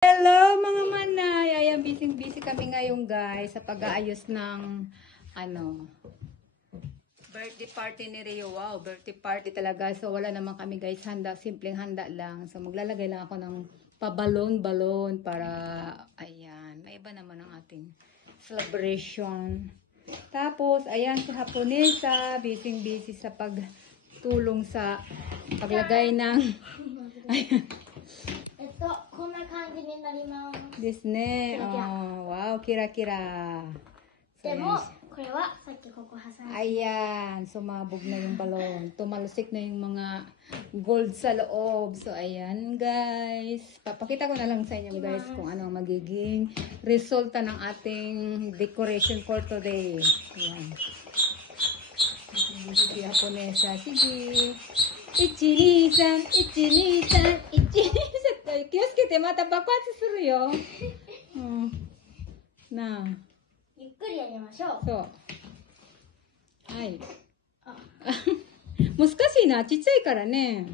Hello mga manay! Ayan, busy kami ngayon guys sa pag-aayos ng birthday party ni Rio. Wow, birthday party talaga. So wala naman kami guys, handa, simpleng handa lang. So maglalagay lang ako ng pabalon-balon para ayan, may iba naman ang ating celebration. Tapos ayan, sa Haponesa, busy sa pagtulong sa paglagay ng ayan. こんな感じになります。ですね。キラキラ。 wow, kira-kira. So, でもこれはさっきここ挟んで。 ayan, sumabog na yung balon. Tumalsik na yung mga gold sa loob. So, ayan guys. Papakita ko na lang sa inyo guys kung ano ang magiging resulta ng ating decoration for today. Ayan. Sige, Haponesa. Sige. Ichini-san, Ichini-san, Ichini-san. 気をつけて、また爆発するよ。なあ。ゆっくりやりましょう。そう。はい。あ難しいな、ちっちゃいからね。